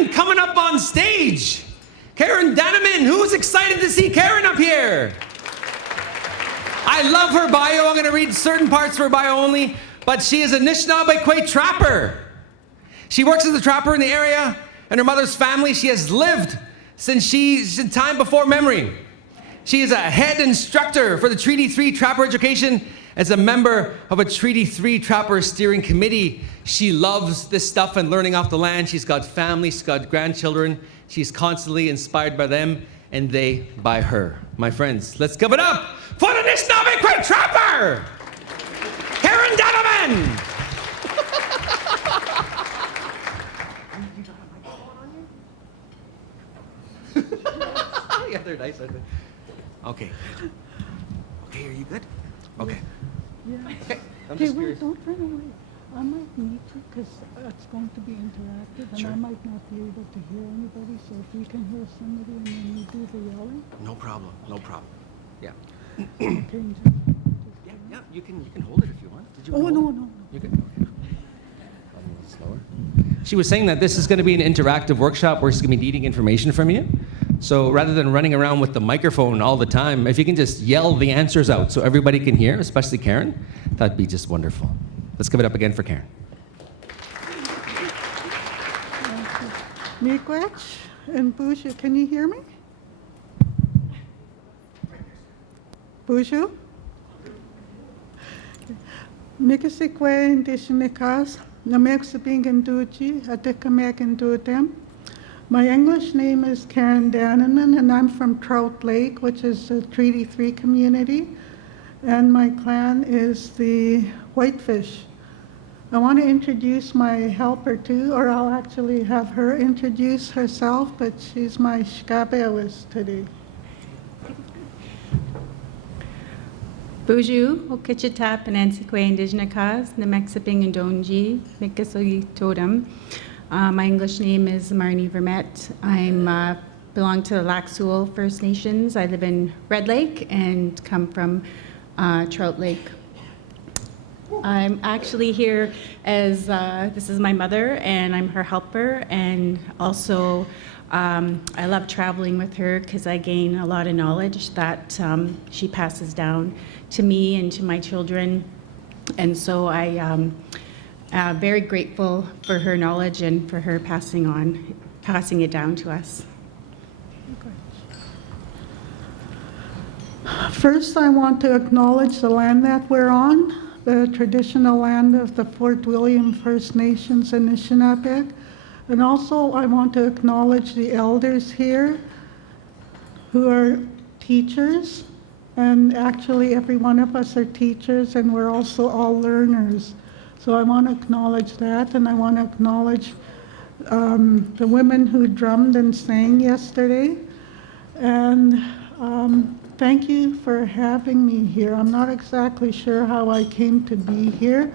Dannenmann coming up on stage. Kaaren Dannenmann, who's excited to see Kaaren up here? I love her bio. I'm going to read certain parts of her bio only, but she is a Anishinaapekwe trapper. She works as a trapper in the area, and her mother's family she has lived since time before memory. She is a head instructor for the Treaty 3 Trapper Education. As a member of a Treaty 3 Trapper Steering Committee, she loves this stuff and learning off the land. She's got family, she's got grandchildren. She's constantly inspired by them, and they by her. My friends, let's give it up for the Anishinaapekwe Trapper, Kaaren Dannenmann. Yeah, they're nice, aren't they? Okay. Okay, are you good? Okay. Yeah. Okay. I'm Okay, just wait, curious. don't run away. I might need to because it's going to be interactive and Sure. I might not be able to hear anybody. So if you can hear somebody and then you do the yelling, No problem. No problem. Yeah. okay. Yeah. You can hold it if you want. Did you? Oh, want to no, hold it? no, no. You good? Okay. A little slower. She was saying that this is going to be an interactive workshop where she's going to be needing information from you. So rather than running around with the microphone all the time, if you can just yell the answers out so everybody can hear, especially Kaaren, that'd be just wonderful. Let's give it up again for Kaaren. Miigwech and Bushu, can you hear me? Bushu? Mikisikwe Indigenous, Nameksabing and Duchi, Atikamek and Dutem. My English name is Kaaren Dannenmann, and I'm from Trout Lake, which is a Treaty 3 community, and my clan is the Whitefish. I want to introduce my helper too, or I'll actually have her introduce herself, but she's my Shkabewis today. Bonjour, Okechita, Penansikwe, Indigenous, Nameksaping and Donji, Mikasogi Totem. My English name is Marnie Vermette. I belong to the Lac-Seul First Nations. I live in Red Lake and come from Trout Lake. I'm actually here as, this is my mother and I'm her helper, and also I love traveling with her because I gain a lot of knowledge that she passes down to me and to my children, and so I'm very grateful for her knowledge and for her passing it down to us. First, I want to acknowledge the land that we're on, the traditional land of the Fort William First Nations Anishinaabeg. And also, I want to acknowledge the elders here who are teachers. And actually, every one of us are teachers, and we're also all learners. So I want to acknowledge that, and I want to acknowledge the women who drummed and sang yesterday. And thank you for having me here. I'm not exactly sure how I came to be here,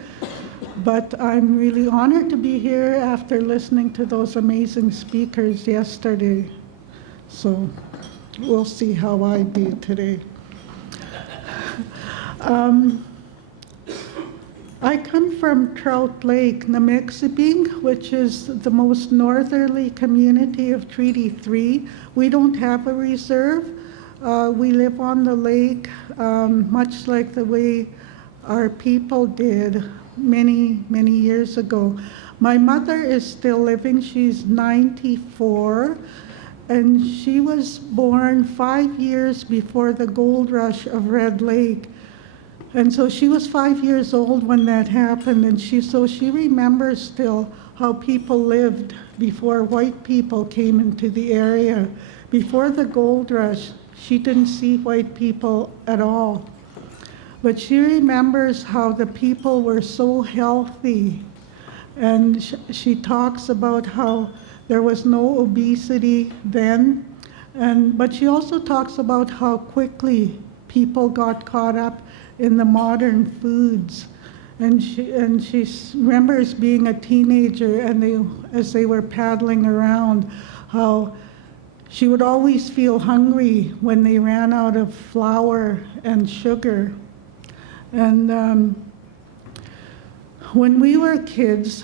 but I'm really honored to be here after listening to those amazing speakers yesterday. So we'll see how I do today. I come from Trout Lake, Nameksabing, which is the most northerly community of Treaty 3. We don't have a reserve. We live on the lake, much like the way our people did many, many years ago. My mother is still living. She's 94, and she was born 5 years before the gold rush of Red Lake. And so she was 5 years old when that happened, and she remembers still how people lived before white people came into the area. Before the gold rush, she didn't see white people at all. But she remembers how the people were so healthy. And she talks about how there was no obesity then. But she also talks about how quickly people got caught up in the modern foods. And she remembers being a teenager, and as they were paddling around, how she would always feel hungry when they ran out of flour and sugar. And When we were kids,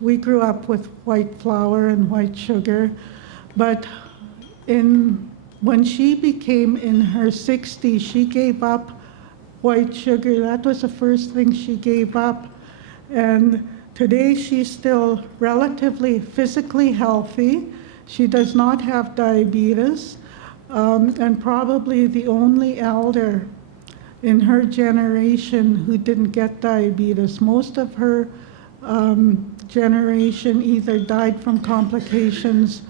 we grew up with white flour and white sugar, but when she became in her 60s, she gave up white sugar. That was the first thing she gave up. And today she's still relatively physically healthy. She does not have diabetes, and probably the only elder in her generation who didn't get diabetes. Most of her generation either died from complications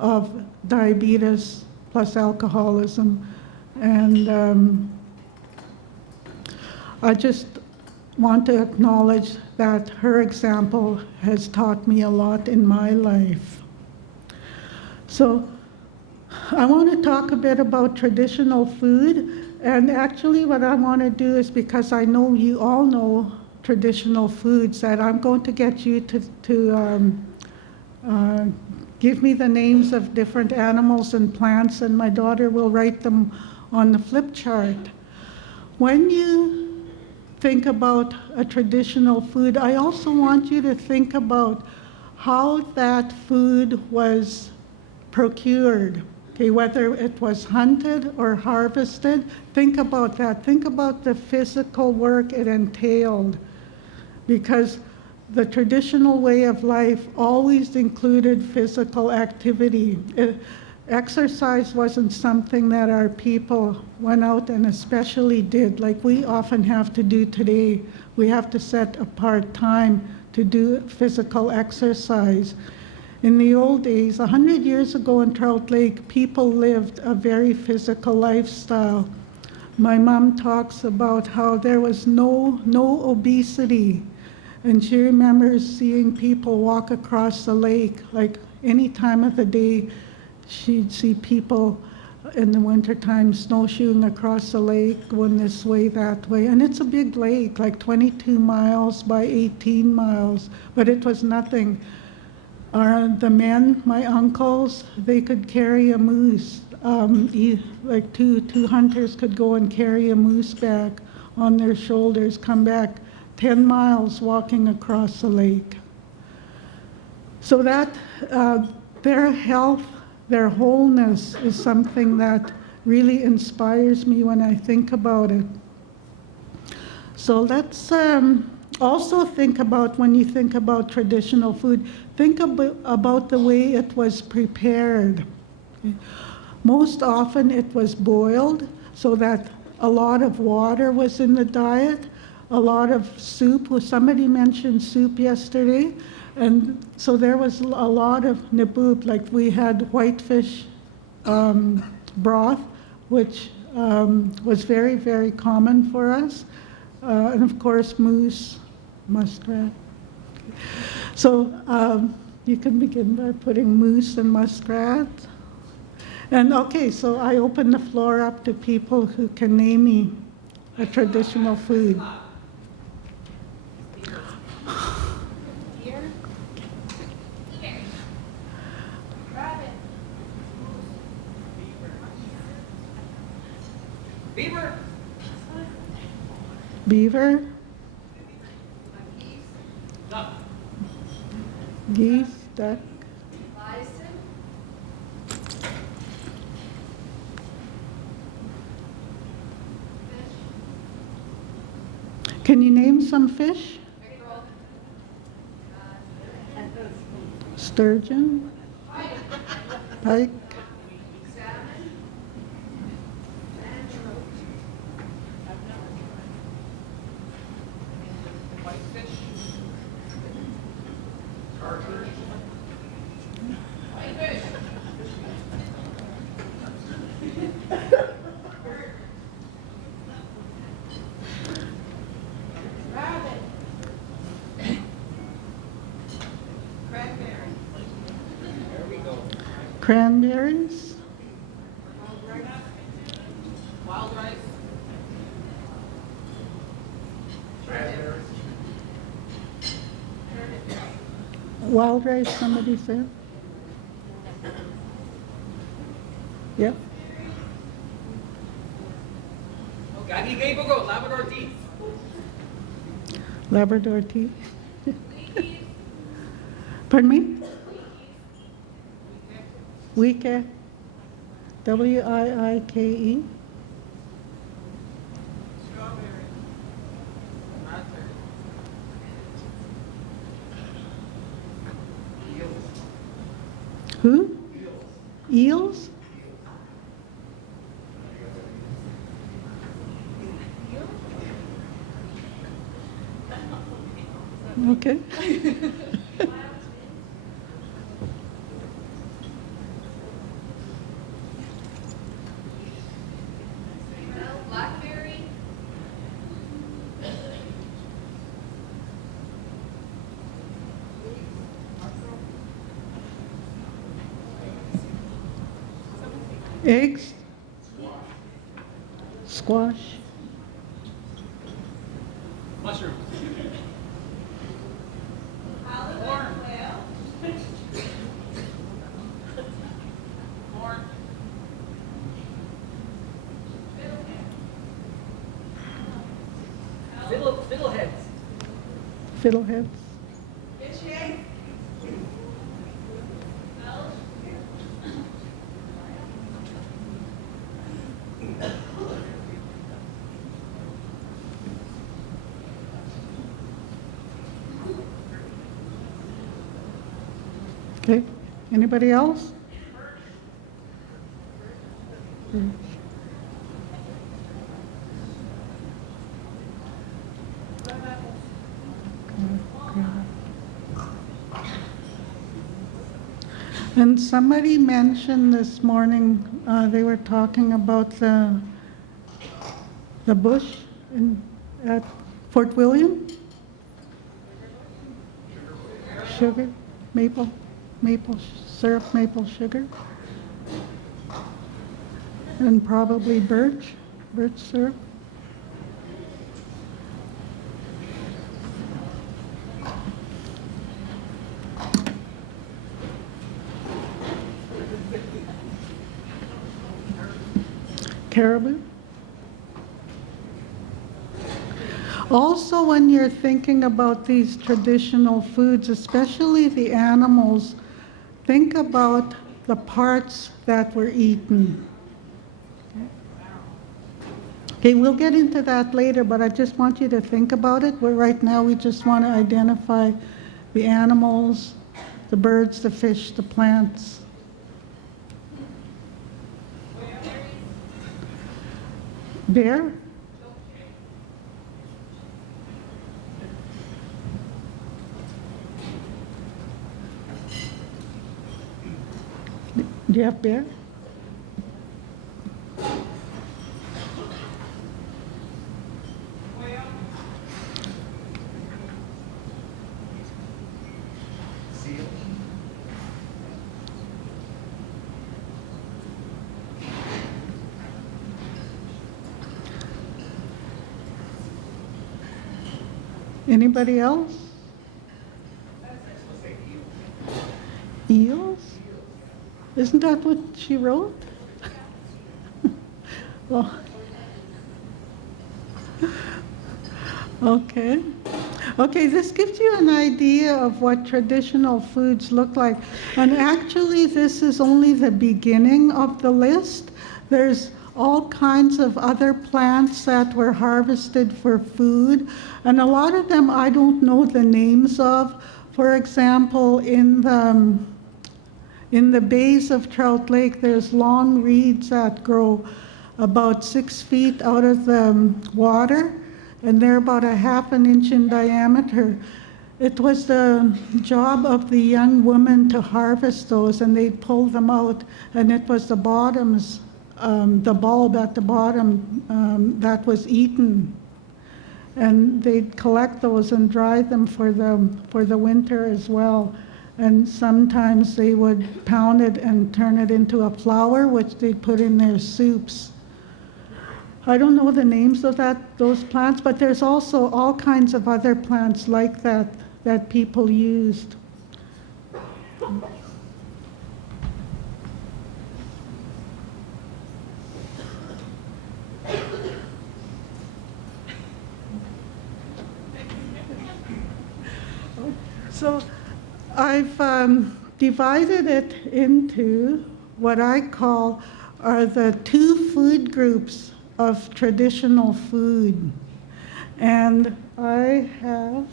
of diabetes plus alcoholism. And I just want to acknowledge that her example has taught me a lot in my life. So I want to talk a bit about traditional food. And actually what I want to do is, because I know you all know traditional foods, that I'm going to get you to give me the names of different animals and plants, and my daughter will write them on the flip chart. When you think about a traditional food, I also want you to think about how that food was procured. Okay, whether it was hunted or harvested, think about that. Think about the physical work it entailed, because the traditional way of life always included physical activity. Exercise wasn't something that our people went out and especially did like we often have to do today. We have to set apart time to do physical exercise. In the old days, 100 years ago in Trout Lake, people lived a very physical lifestyle. My mom talks about how there was no obesity, and she remembers seeing people walk across the lake. Like any time of the day, she'd see people in the wintertime snowshoeing across the lake, going this way, that way. And it's a big lake, like 22 miles by 18 miles, but it was nothing. The men, my uncles, they could carry a moose. Like two hunters could go and carry a moose back on their shoulders, come back 10 miles walking across the lake. So that their health, their wholeness is something that really inspires me when I think about it. So let's also think about, when you think about traditional food, think about the way it was prepared. Most often it was boiled, so that a lot of water was in the diet, a lot of soup. Somebody mentioned soup yesterday, and so there was a lot of niboob, like we had whitefish broth, which was very, very common for us, and of course moose, muskrat. So you can begin by putting moose and muskrat. And okay, so I open the floor up to people who can name me a traditional food. Beaver. Beaver. Duck. Geese, duck. Can you name some fish? Sturgeon, pike, cranberries, Wild rice. wild rice, somebody said? Yep. Gagi gay bugo, Labrador teeth. Labrador tea. Pardon me? Wiike. W-I-I-K-E. Who? Eels? Okay. Blackberry. Eggs? Squash? Mushrooms. Fiddleheads. Fiddleheads? Okay. Anybody else? And somebody mentioned this morning, they were talking about the bush at Fort William? Sugar, maple syrup, maple sugar. And probably birch syrup. Caribou. Also, when you're thinking about these traditional foods, especially the animals, think about the parts that were eaten. Okay, we'll get into that later, but I just want you to think about it. Right now we just want to identify the animals, the birds, the fish, the plants. Bear? Do you have bear? Anybody else? Eels? Isn't that what she wrote? Well, okay. Okay, this gives you an idea of what traditional foods look like. And actually, this is only the beginning of the list. There's all kinds of other plants that were harvested for food. And a lot of them I don't know the names of. For example, in the bays of Trout Lake, there's long reeds that grow about 6 feet out of the water, and they're about a half an inch in diameter. It was the job of the young women to harvest those, and they'd pull them out, and it was the bottoms, the bulb at the bottom that was eaten. And they'd collect those and dry them for the winter as well. And sometimes they would pound it and turn it into a flour, which they put in their soups. I don't know the names of those plants, but there's also all kinds of other plants like that people used. So I've divided it into what I call are the 2 food groups of traditional food. And I have,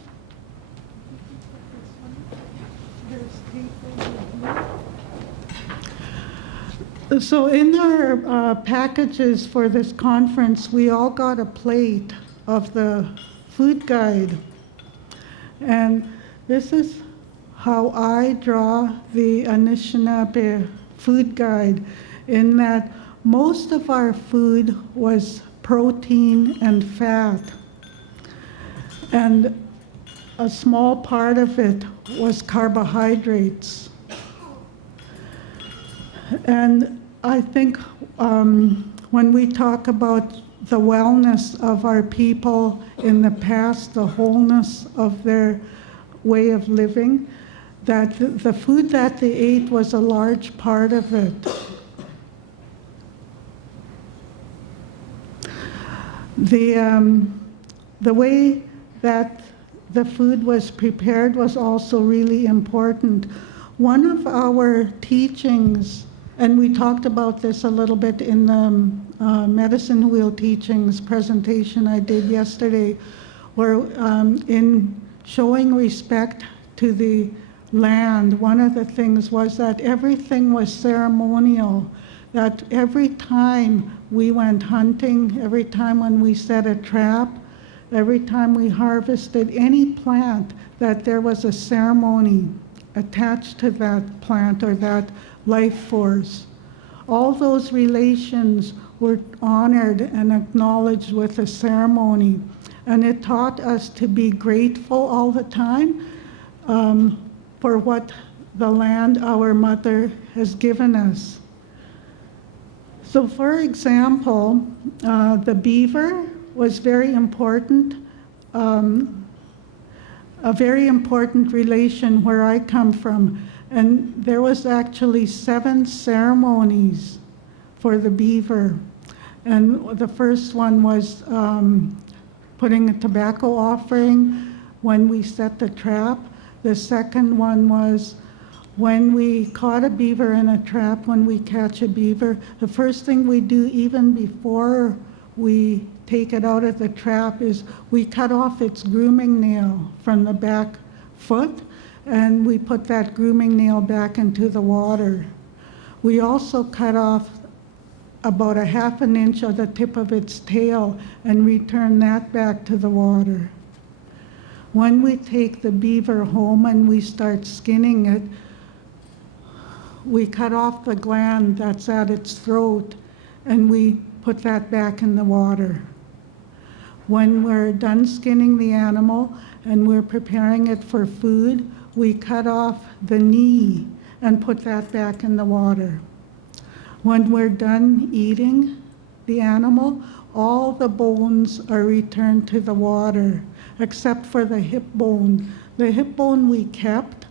so in our packages for this conference, we all got a plate of the food guide. And this is how I draw the Anishinaapekwe food guide, in that most of our food was protein and fat. And a small part of it was carbohydrates. And I think when we talk about the wellness of our people in the past, the wholeness of their way of living, that the food that they ate was a large part of it. The way that the food was prepared was also really important. One of our teachings, and we talked about this a little bit in the medicine wheel teachings presentation I did yesterday, where in showing respect to the land, one of the things was that everything was ceremonial, that every time we went hunting, every time when we set a trap, every time we harvested any plant, that there was a ceremony attached to that plant or that life force. All those relations were honored and acknowledged with a ceremony. And it taught us to be grateful all the time for what the land our mother has given us. So for example, the beaver was very important, a very important relation where I come from. And there was actually 7 ceremonies for the beaver. And the first one was putting a tobacco offering when we set the trap. The second one was when we caught a beaver in a trap, when we catch a beaver, the first thing we do even before we take it out of the trap is we cut off its grooming nail from the back foot, and we put that grooming nail back into the water. We also cut off about a half an inch of the tip of its tail and return that back to the water. When we take the beaver home and we start skinning it, we cut off the gland that's at its throat and we put that back in the water. When we're done skinning the animal and we're preparing it for food, we cut off the knee and put that back in the water. When we're done eating the animal, all the bones are returned to the water, except for the hip bone. The hip bone we kept,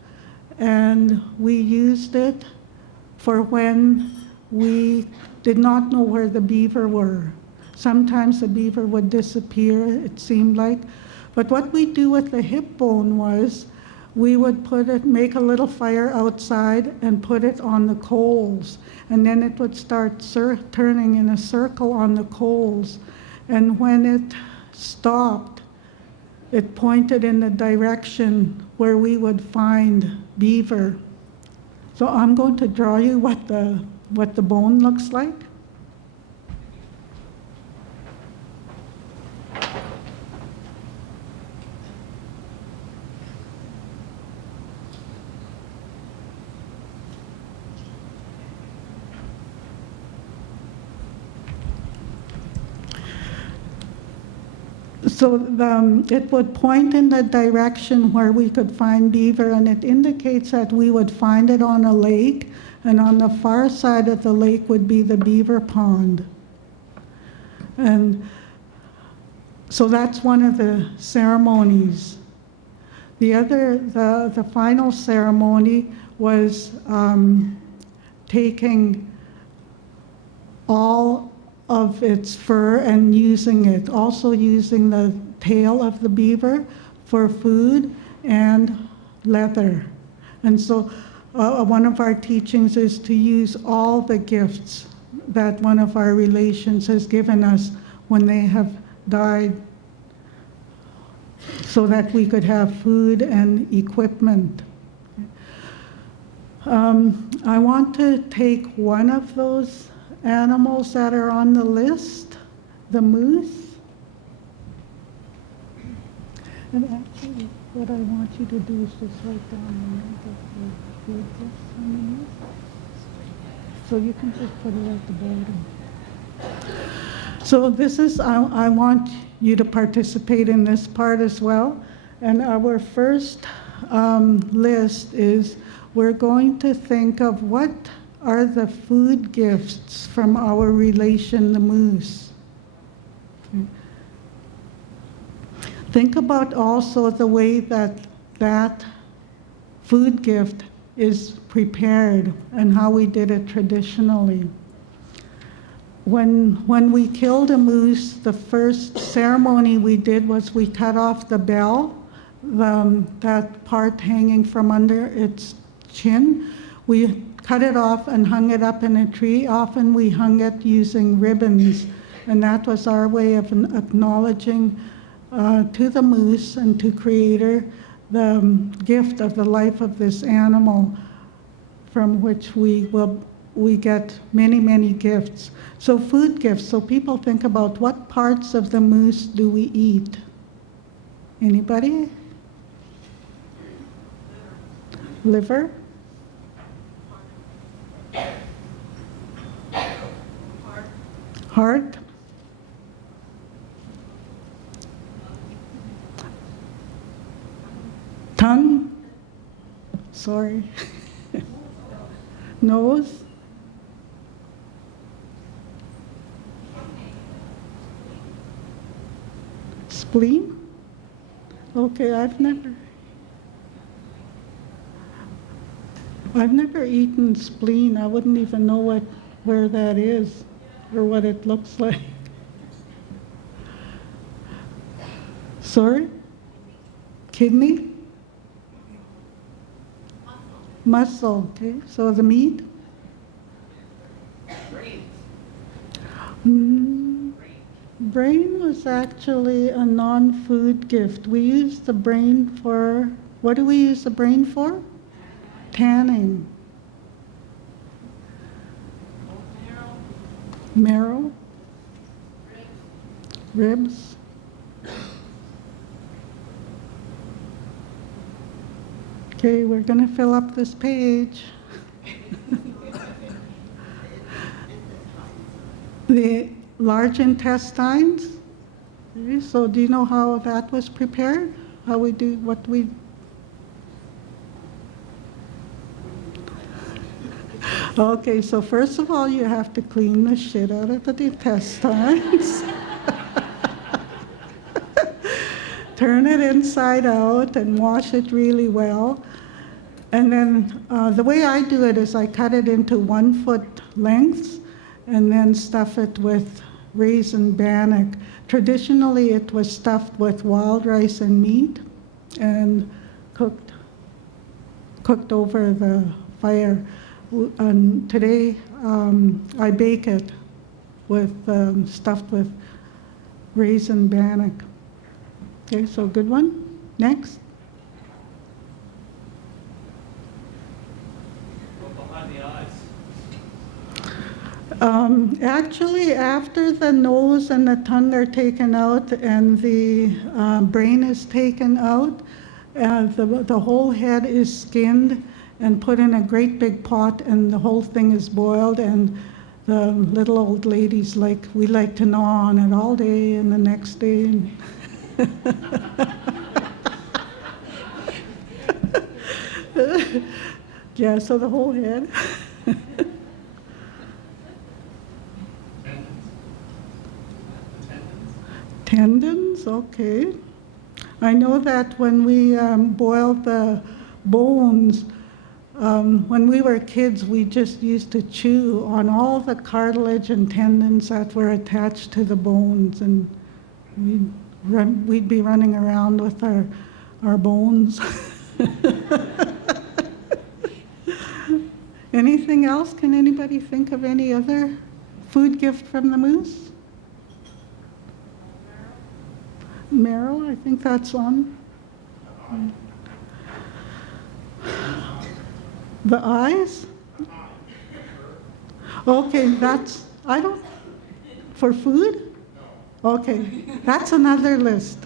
and we used it for when we did not know where the beaver were. Sometimes the beaver would disappear, it seemed like. But what we do with the hip bone was we would make a little fire outside and put it on the coals. And then it would start turning in a circle on the coals. And when it stopped, it pointed in the direction where we would find beaver. So I'm going to draw you what the bone looks like. So it would point in the direction where we could find beaver, and it indicates that we would find it on a lake, and on the far side of the lake would be the beaver pond. And so that's one of the ceremonies. The final ceremony was taking all of its fur and using it, also using the tail of the beaver for food and leather. And so one of our teachings is to use all the gifts that one of our relations has given us when they have died, so that we could have food and equipment. I want to take one of those animals that are on the list, the moose. And actually, what I want you to do is just write down the name of the food gifts on the moose. So you can just put it at the bottom. So this is, I want you to participate in this part as well. And our first list is, we're going to think of what are the food gifts from our relation, the moose. Okay. Think about also the way that that food gift is prepared and how we did it traditionally. When we killed a moose, the first ceremony we did was we cut off the bell, that part hanging from under its chin. We cut it off and hung it up in a tree. Often we hung it using ribbons, and that was our way of acknowledging to the moose and to Creator the gift of the life of this animal, from which we get many, many gifts. So food gifts, so people think about what parts of the moose do we eat? Anybody? Liver? Heart? Tongue? Sorry. Nose? Spleen? Okay, I've never eaten spleen. I wouldn't even know where that is or what it looks like. Sorry? Kidney? Muscle, okay. So the meat? Brain was actually a non-food gift. We use the brain for, what do we use the brain for? Tanning. Marrow? Ribs? Okay, we're going to fill up this page. The large intestines. Okay, so do you know how that was prepared? How we do what we... Okay, so first of all, you have to clean the shit out of the intestines. Turn it inside out and wash it really well. And then the way I do it is I cut it into 1 foot lengths and then stuff it with raisin bannock. Traditionally, it was stuffed with wild rice and meat and cooked over the fire. And today, I bake it with stuffed with raisin bannock. Okay, so good one. Next. Behind the eyes. Actually, after the nose and the tongue are taken out and the brain is taken out, the whole head is skinned and put in a great big pot, and the whole thing is boiled, and the little old ladies we like to gnaw on it all day and the next day. Yeah, so the whole head. Tendons, okay. I know that when we boiled the bones, when we were kids, we just used to chew on all the cartilage and tendons that were attached to the bones, and we'd be running around with our bones. Anything else? Can anybody think of any other food gift from the moose? Marrow, I think that's one. The eyes? Okay, that's, I don't, for food? Okay, that's another list.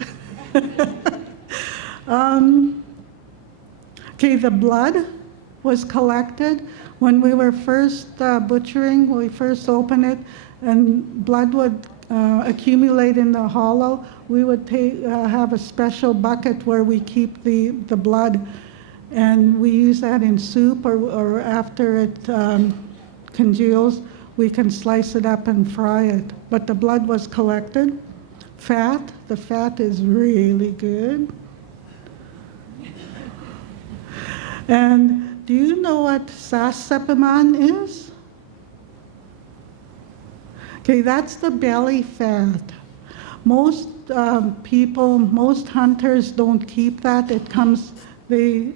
Okay, the blood was collected when we were first butchering. We first opened it, and blood would accumulate in the hollow. We would have a special bucket where we keep the blood, and we use that in soup, or after it congeals, we can slice it up and fry it. But the blood was collected. Fat, the fat is really good. And do you know what sasapiman is? Okay, that's the belly fat. Most people, most hunters don't keep that. It comes, they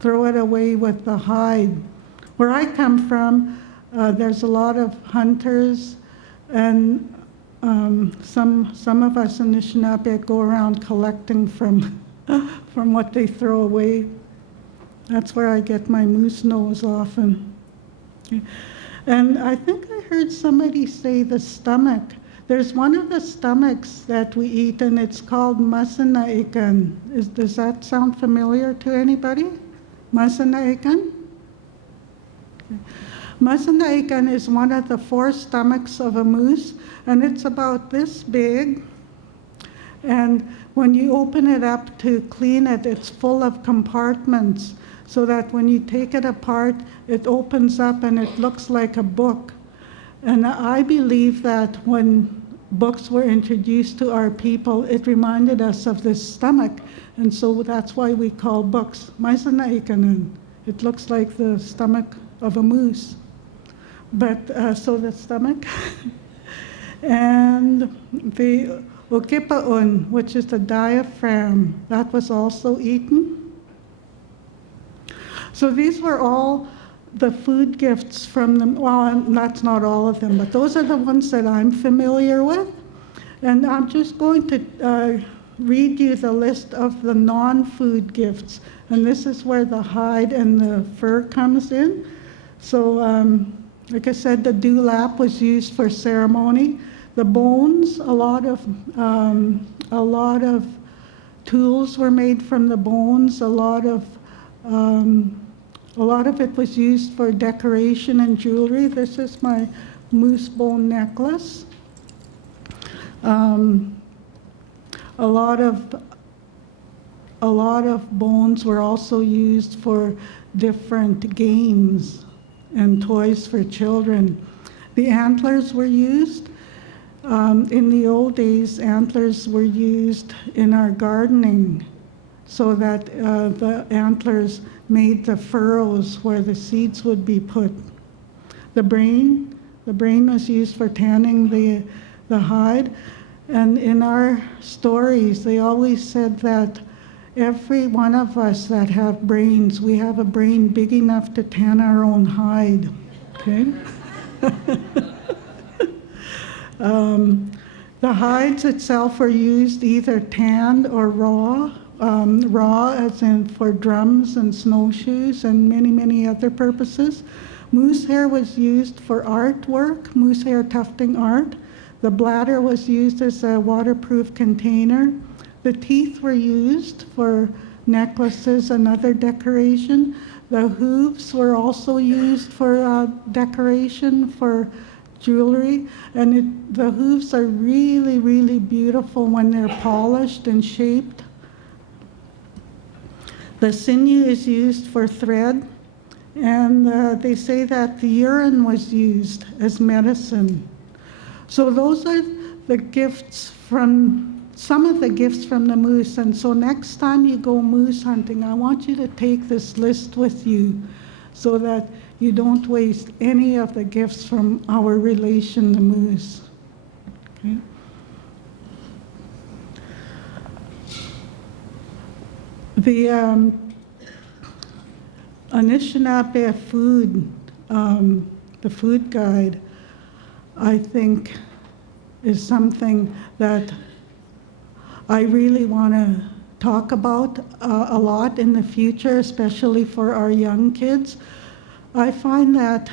throw it away with the hide. Where I come from, there's a lot of hunters, and some of us in Anishinaapekwe go around collecting from what they throw away. That's where I get my moose nose often. Okay. And I think I heard somebody say the stomach. There's one of the stomachs that we eat, and it's called Anishinaapekwe. Does that sound familiar to anybody? Anishinaapekwe? Okay. Anishinaapekwe is one of the 4 stomachs of a moose, and it's about this big. And when you open it up to clean it, it's full of compartments, so that when you take it apart, it opens up and it looks like a book. And I believe that when books were introduced to our people, it reminded us of this stomach, and so that's why we call books Anishinaapekwe. It looks like the stomach of a moose. But so the stomach. And the ukipaun, which is the diaphragm, that was also eaten. So these were all the food gifts from them. Well, that's not all of them, but those are the ones that I'm familiar with. And I'm just going to read you the list of the non-food gifts. And this is where the hide and the fur comes in. So, like I said, the dewlap was used for ceremony. The bones, a lot of tools were made from the bones. A lot of it was used for decoration and jewelry. This is my moose bone necklace. A lot of bones were also used for different games and toys for children. The antlers were used. In the old days, antlers were used in our gardening, so that the antlers made the furrows where the seeds would be put. The brain was used for tanning the hide. And in our stories, they always said that every one of us that have brains, we have a brain big enough to tan our own hide, okay? The hides itself were used either tanned or raw. Raw as in for drums and snowshoes and many, many other purposes. Moose hair was used for artwork, moose hair tufting art. The bladder was used as a waterproof container. The teeth were used for necklaces and other decoration. The hooves were also used for decoration, for jewelry. And the hooves are really, really beautiful when they're polished and shaped. The sinew is used for thread, and they say that the urine was used as medicine. So those are the gifts some of the gifts from the moose. And so next time you go moose hunting, I want you to take this list with you so that you don't waste any of the gifts from our relation, the moose. Okay? The Anishinaapekwe food, the food guide, I think is something that I really want to talk about a lot in the future, especially for our young kids. I find that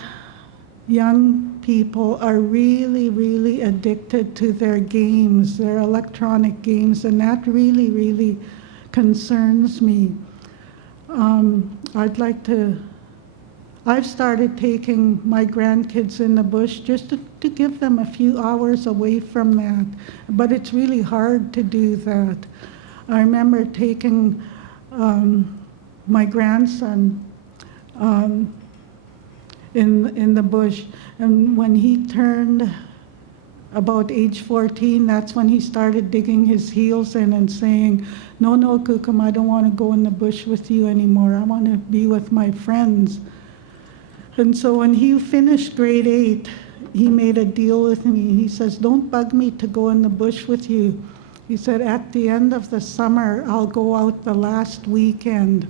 young people are really, really addicted to their games, their electronic games, and that really, really concerns me. I've started taking my grandkids in the bush just to give them a few hours away from that, but it's really hard to do that. I remember taking my grandson in the bush, and when he turned about age 14, that's when he started digging his heels in and saying, no, Kukum, I don't want to go in the bush with you anymore. I want to be with my friends. And so when he finished grade 8, he made a deal with me. He says, don't bug me to go in the bush with you. He said, at the end of the summer, I'll go out the last weekend.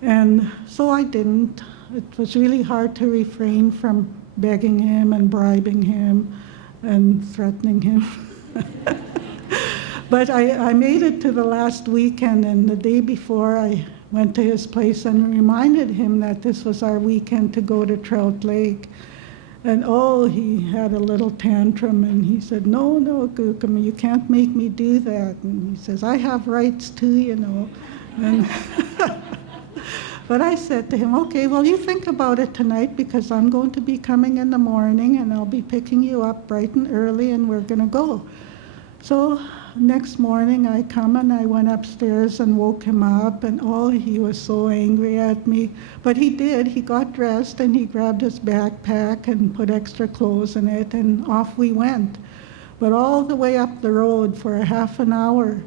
And so I didn't. It was really hard to refrain from begging him and bribing him and threatening him. But I made it to the last weekend, and the day before I went to his place and reminded him that this was our weekend to go to Trout Lake. And he had a little tantrum, and he said, no, Kukum, you can't make me do that. And he says, I have rights too, you know. And but I said to him, okay, well, you think about it tonight, because I'm going to be coming in the morning and I'll be picking you up bright and early and we're going to go. So next morning I come and I went upstairs and woke him up, and he was so angry at me. But he got dressed and he grabbed his backpack and put extra clothes in it, and off we went. But all the way up the road for a half an hour,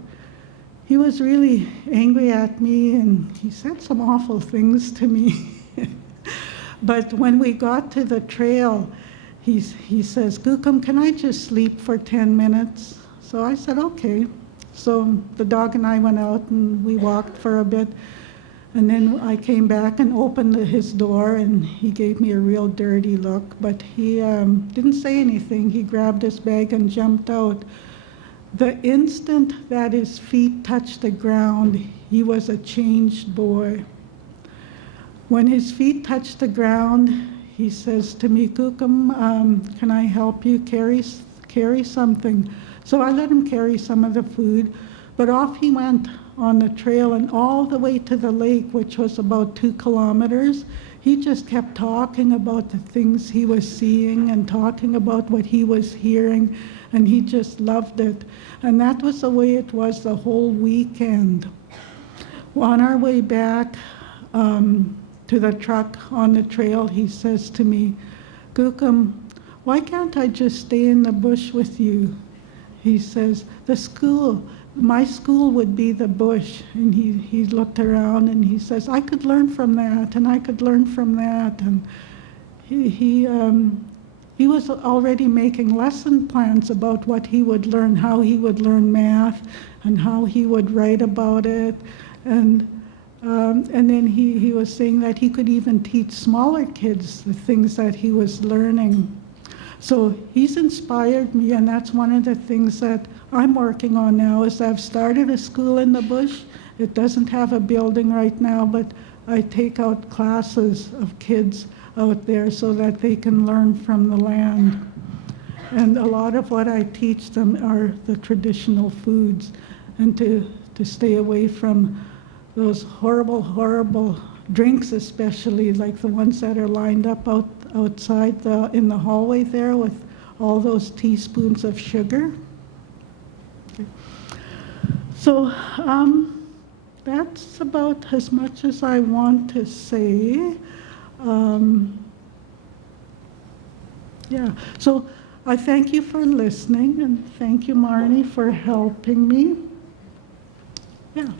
he was really angry at me, and he said some awful things to me. But when we got to the trail, he says, Kukum, can I just sleep for 10 minutes? So I said, okay. So the dog and I went out and we walked for a bit. And then I came back and opened his door, and he gave me a real dirty look. But he didn't say anything. He grabbed his bag and jumped out. The instant that his feet touched the ground, he was a changed boy. When his feet touched the ground, he says to me, Kukum, can I help you carry something? So I let him carry some of the food, but off he went on the trail, and all the way to the lake, which was about 2 kilometers. He just kept talking about the things he was seeing and talking about what he was hearing, and he just loved it. And that was the way it was the whole weekend. On our way back to the truck on the trail, he says to me, Kukum, why can't I just stay in the bush with you? He says, my school would be the bush. And he looked around and he says, I could learn from that, and I could learn from that. And he was already making lesson plans about what he would learn, how he would learn math, and how he would write about it. And then he was saying that he could even teach smaller kids the things that he was learning. So he's inspired me, and that's one of the things that I'm working on now. Is I've started a school in the bush. It doesn't have a building right now, but I take out classes of kids out there so that they can learn from the land. And a lot of what I teach them are the traditional foods, and to stay away from those horrible drinks, especially like the ones that are lined up outside in the hallway there with all those teaspoons of sugar. Okay. So that's about as much as I want to say. So I thank you for listening, and thank you, Marnie, for helping me. Yeah.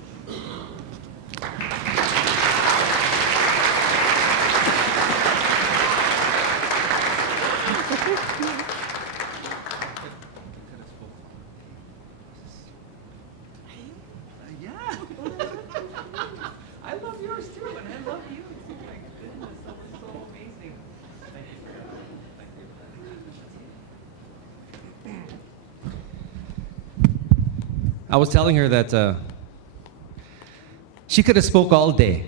Yeah. I was telling her that she could have spoke all day.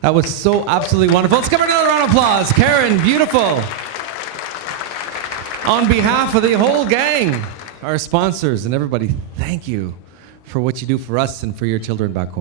That was so absolutely wonderful. Let's give her another round of applause. Kaaren, beautiful. On behalf of the whole gang, our sponsors and everybody, thank you for what you do for us and for your children back home.